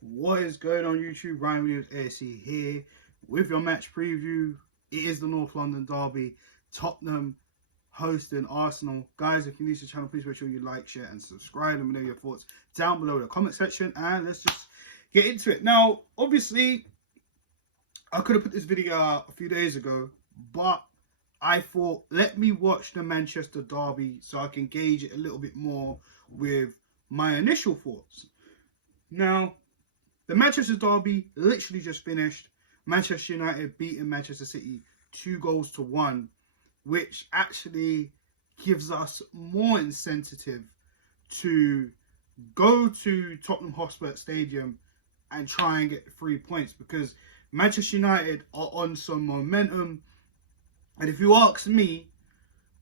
What is going on YouTube? Ryan Williams ASC here with your match preview. It is the North London derby. Tottenham hosting Arsenal. Guys, if you're new to the channel, please make sure you like, share and subscribe. Let me know your thoughts down below in the comment section, and let's just get into it. Now, obviously, I could have put this video out a few days ago, but I thought, let me watch the Manchester derby so I can gauge it a little bit more with my initial thoughts. Now, the Manchester derby literally just finished. Manchester United beating Manchester City 2-1, which actually gives us more incentive to go to Tottenham Hotspur Stadium and try and get the 3 points, because Manchester United are on some momentum. And if you ask me,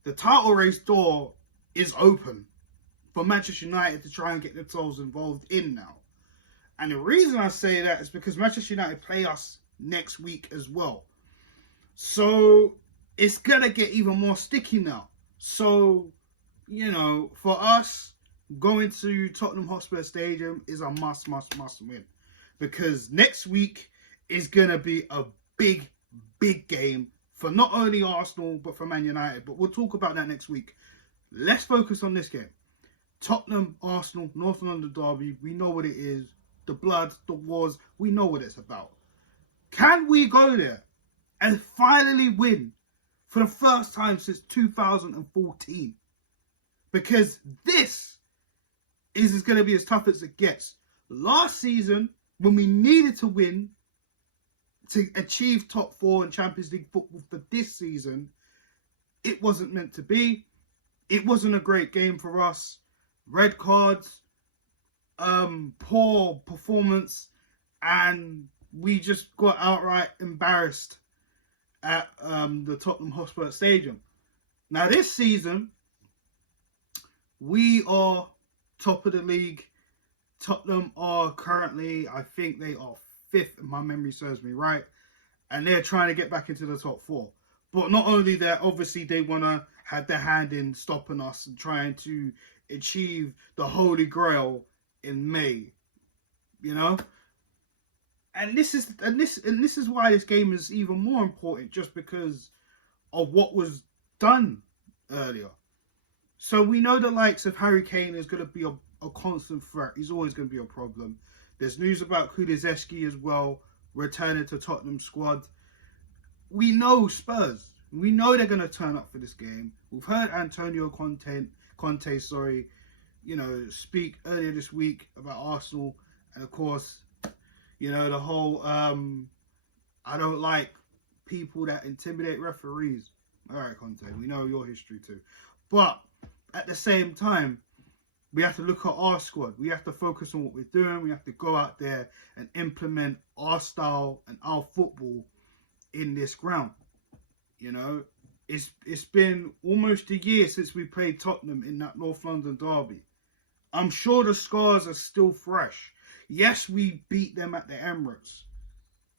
the title race door is open for Manchester United to try and get themselves involved in now. And the reason I say that is because Manchester United play us next week as well. So it's going to get even more sticky now. So, you know, for us, going to Tottenham Hotspur Stadium is a must win. Because next week is going to be a big game for not only Arsenal, but for Man United. But we'll talk about that next week. Let's focus on this game. Tottenham, Arsenal, North London derby. We know what it is. The blood, the wars, we know what it's about. Can we go there and finally win for the first time since 2014? Because this is going to be as tough as it gets. Last season, when we needed to win to achieve top 4 in Champions League football for this season, it wasn't meant to be. It wasn't a great game for us. Red cards, poor performance, and we just got outright embarrassed at the Tottenham Hotspur Stadium. Now this season, we are top of the league. Tottenham are currently, I think they are 5th, if my memory serves me right, and they're trying to get back into the top 4. But not only that, obviously they want to have their hand in stopping us and trying to achieve the Holy Grail in May, you know. And this is why this game is even more important, just because of what was done earlier. So we know the likes of Harry Kane is going to be a constant threat. He's always going to be a problem. There's news about Kulusevski as well, returning to Tottenham squad. We know Spurs. We know they're going to turn up for this game. We've heard Antonio Conte, you know, speak earlier this week about Arsenal. And of course, you know, the whole, I don't like people that intimidate referees. All right, Conte, we know your history too. But at the same time, we have to look at our squad. We have to focus on what we're doing. We have to go out there and implement our style and our football in this ground. You know, it's been almost a year since we played Tottenham in that North London derby. I'm sure the scars are still fresh. Yes, we beat them at the Emirates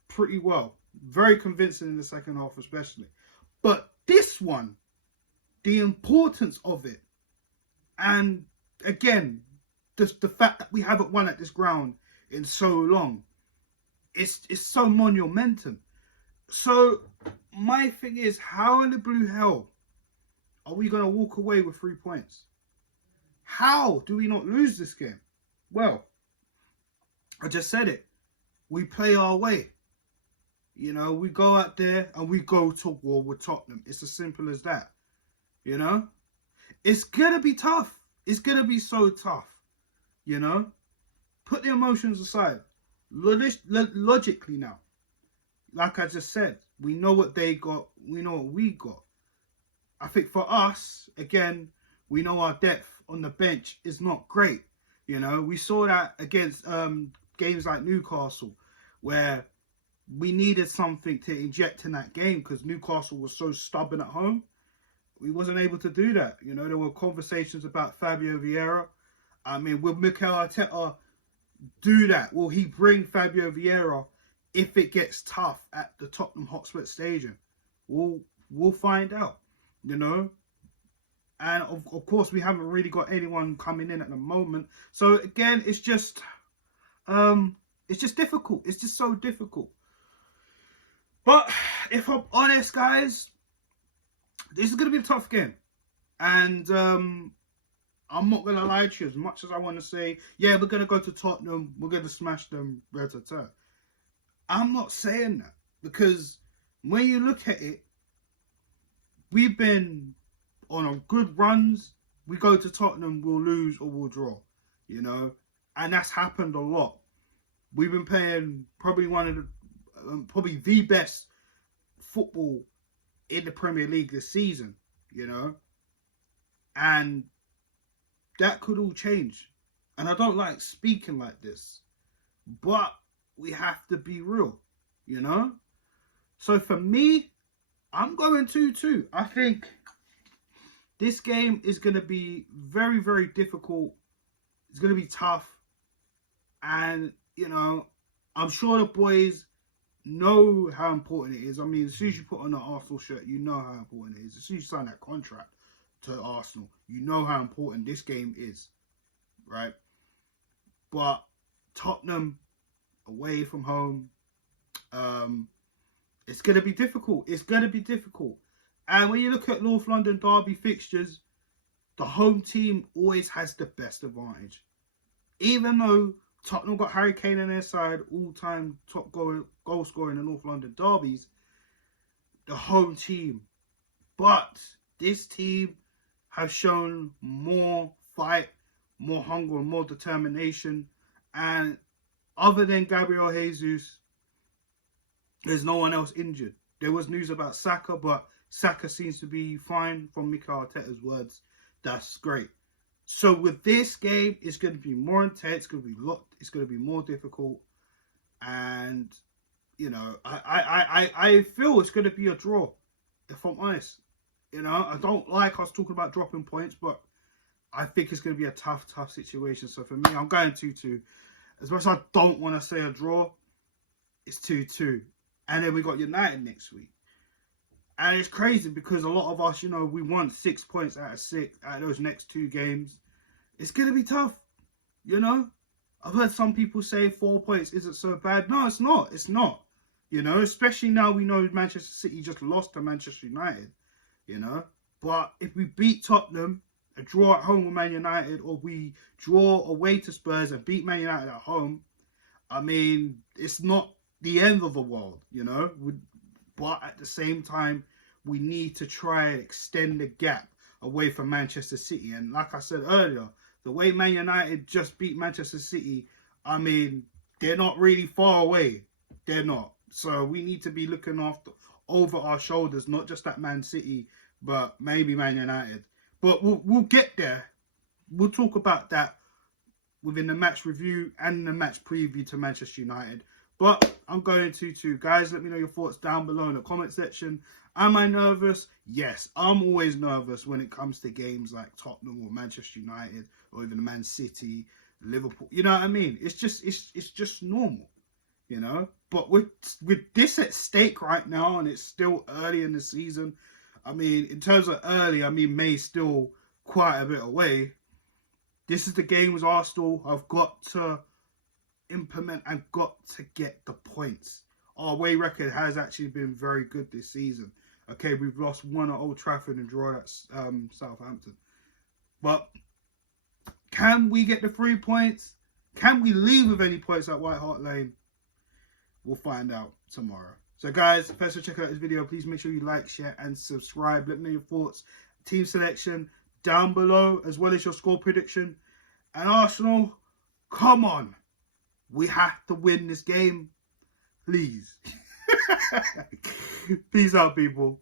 pretty well. Very convincing in the second half especially. But this one, the importance of it, and again, the fact that we haven't won at this ground in so long, it's so monumental. So my thing is, how in the blue hell are we going to walk away with 3 points? How do we not lose this game? Well, I just said it. We play our way. You know, we go out there and we go to war with Tottenham. It's as simple as that. You know? It's going to be tough. It's going to be so tough. You know? Put the emotions aside. Logically now. Like I just said, we know what they got. We know what we got. I think for us, again, we know our depth on the bench is not great. You know, we saw that against games like Newcastle, where we needed something to inject in that game because Newcastle was so stubborn at home. We wasn't able to do that. You know, there were conversations about Fabio Vieira. I mean, will Mikel Arteta do that? Will he bring Fabio Vieira if it gets tough at the Tottenham Hotspur Stadium? We'll find out, you know. And of course, we haven't really got anyone coming in at the moment. So again, it's just It's just difficult. It's just so difficult. But if I'm honest, guys, this is going to be a tough game. And I'm not going to lie to you. As much as I want to say, yeah, we're going to go to Tottenham, we're going to smash them, I'm not saying that. Because when you look at it, we've been on a good runs. We go to Tottenham, we'll lose or we'll draw, you know, and that's happened a lot. We've been playing probably probably the best football in the Premier League this season, you know, and that could all change. And I don't like speaking like this, but we have to be real, you know. So for me, I'm going 2-2. I think this game is going to be very, very difficult. It's going to be tough. And, you know, I'm sure the boys know how important it is. I mean, as soon as you put on an Arsenal shirt, you know how important it is. As soon as you sign that contract to Arsenal, you know how important this game is, right? But Tottenham, away from home, it's going to be difficult. It's going to be difficult. And when you look at North London derby fixtures, the home team always has the best advantage. Even though Tottenham got Harry Kane on their side, all-time top goal scorer in the North London derbies, the home team. But this team has shown more fight, more hunger, and more determination. And other than Gabriel Jesus, there's no one else injured. There was news about Saka, but Saka seems to be fine from Mikel Arteta's words. That's great. So with this game, it's going to be more intense. It's going to be it's going to be more difficult, and you know, I feel it's going to be a draw. If I'm honest, you know, I don't like us talking about dropping points, but I think it's going to be a tough situation. So for me, I'm going 2-2. As much as I don't want to say a draw, it's 2-2. And then we got United next week. And it's crazy because a lot of us, you know, we won 6 points out of 6 out of those next 2 games. It's going to be tough, you know. I've heard some people say 4 points isn't so bad. No, it's not. It's not. You know, especially now we know Manchester City just lost to Manchester United, you know. But if we beat Tottenham, a draw at home with Man United, or we draw away to Spurs and beat Man United at home, I mean, it's not the end of the world, you know. But at the same time, we need to try and extend the gap away from Manchester City. And like I said earlier, the way Man United just beat Manchester City, I mean, they're not really far away. They're not. So we need to be looking over our shoulders, not just at Man City, but maybe Man United. But we'll get there. We'll talk about that within the match review and the match preview to Manchester United. But I'm going 2-2. Guys, let me know your thoughts down below in the comment section. Am I nervous? Yes, I'm always nervous when it comes to games like Tottenham or Manchester United or even Man City, Liverpool. You know what I mean? It's just normal, you know. But with this at stake right now, and it's still early in the season. I mean, in terms of early, I mean May's still quite a bit away. This is the game with Arsenal. I've got to implement and got to get the points. Our away record has actually been very good this season. Okay, we've lost 1 at Old Trafford and drawn at Southampton. But can we get the 3 points? Can we leave with any points at White Hart Lane? We'll find out tomorrow. So guys, thanks for checking out this video. Please make sure you like, share and subscribe. Let me know your thoughts, team selection down below, as well as your score prediction. And Arsenal, come on. We have to win this game. Please. Peace out, people.